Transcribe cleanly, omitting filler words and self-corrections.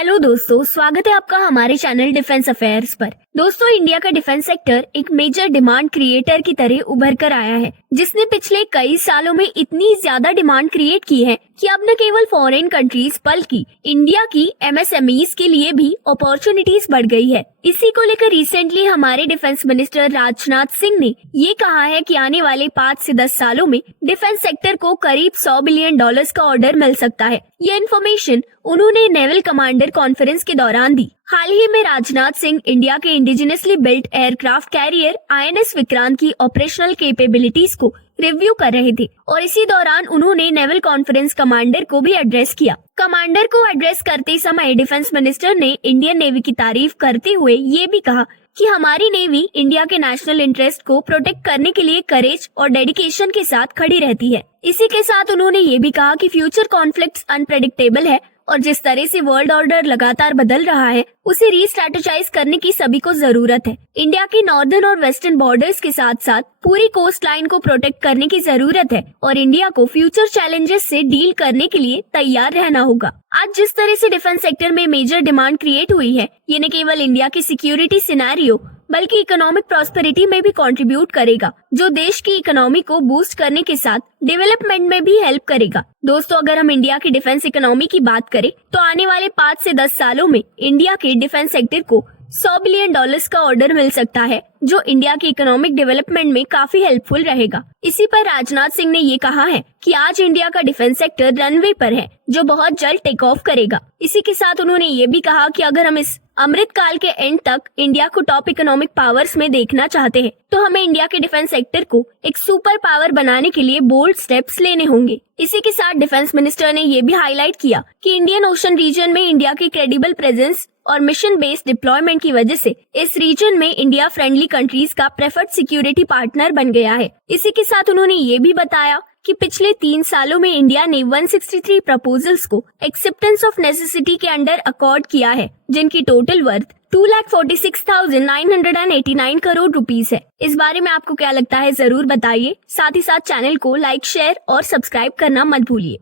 Hello दोस्तों, स्वागत है आपका हमारे चैनल डिफेंस अफेयर्स पर। दोस्तों, इंडिया का डिफेंस सेक्टर एक मेजर डिमांड क्रिएटर की तरह उभर कर आया है, जिसने पिछले कई सालों में इतनी ज्यादा डिमांड क्रिएट की है कि अब न केवल फॉरेन कंट्रीज बल्कि इंडिया की एमएसएमईज के लिए भी अपॉर्चुनिटीज बढ़ गई है। इसी को लेकर रिसेंटली हमारे डिफेंस मिनिस्टर राजनाथ सिंह ने ये कहा है कि आने वाले 5 से 10 सालों में डिफेंस सेक्टर को करीब $100 बिलियन का ऑर्डर मिल सकता है। ये इन्फॉर्मेशन उन्होंने नेवल कमांडर कॉन्फ्रेंस के दौरान दी। हाल ही में राजनाथ सिंह इंडिया के indigenously built aircraft carrier INS Vikrant की ऑपरेशनल कैपेबिलिटीज को रिव्यू कर रहे थे और इसी दौरान उन्होंने नेवल कॉन्फ्रेंस कमांडर को भी एड्रेस किया। कमांडर को एड्रेस करते समय डिफेंस मिनिस्टर ने इंडियन नेवी की तारीफ करते हुए ये भी कहा कि हमारी नेवी इंडिया के नेशनल इंटरेस्ट को प्रोटेक्ट करने के लिए करेज और डेडिकेशन के साथ खड़ी रहती है। इसी के साथ उन्होंने ये भी कहा कि फ्यूचर कॉन्फ्लिक्ट्स अनप्रेडिक्टेबल है और जिस तरह से वर्ल्ड ऑर्डर लगातार बदल रहा है उसे रीस्ट्रेटेजाइज करने की सभी को जरूरत है। इंडिया की नॉर्दर्न और वेस्टर्न बॉर्डर्स के साथ साथ पूरी कोस्ट लाइन को प्रोटेक्ट करने की जरूरत है और इंडिया को फ्यूचर चैलेंजेस से डील करने के लिए तैयार रहना होगा। आज जिस तरह से डिफेंस सेक्टर में मेजर डिमांड क्रिएट हुई है, ये न केवल इंडिया की सिक्योरिटी सिनेरियो बल्कि इकोनॉमिक प्रॉस्पेरिटी में भी कंट्रीब्यूट करेगा, जो देश की इकोनॉमी को बूस्ट करने के साथ डेवलपमेंट में भी हेल्प करेगा। दोस्तों, अगर हम इंडिया की डिफेंस इकोनॉमी की बात करें तो आने वाले 5 से 10 सालों में इंडिया के डिफेंस सेक्टर को $100 बिलियन का ऑर्डर मिल सकता है, जो इंडिया के इकोनॉमिक डेवलपमेंट में काफी हेल्पफुल रहेगा। इसी पर राजनाथ सिंह ने ये कहा है कि आज इंडिया का डिफेंस सेक्टर रनवे पर है, जो बहुत जल्द टेक ऑफ करेगा। इसी के साथ उन्होंने ये भी कहा कि अगर हम इस अमृत काल के एंड तक इंडिया को टॉप इकोनॉमिक पावर्स में देखना चाहते हैं तो हमें इंडिया के डिफेंस सेक्टर को एक सुपर पावर बनाने के लिए बोल्ड स्टेप्स लेने होंगे। इसी के साथ डिफेंस मिनिस्टर ने ये भी हाईलाइट किया कि इंडियन ओशन रीजन में इंडिया की क्रेडिबल प्रेजेंस और मिशन बेस्ड डिप्लॉयमेंट की वजह से इस रीजन में इंडिया फ्रेंडली कंट्रीज का प्रेफर्ड सिक्योरिटी पार्टनर बन गया है। इसी के साथ उन्होंने ये भी बताया कि पिछले 3 सालों में इंडिया ने 163 प्रपोजल्स को एक्सेप्टेंस ऑफ नेसेसिटी के अंडर अकॉर्ड किया है, जिनकी टोटल वर्थ 2,46,989 करोड़ रुपीस है। इस बारे में आपको क्या लगता है, जरूर बताइए। साथ ही साथ चैनल को लाइक, शेयर और सब्सक्राइब करना मत भूलिए।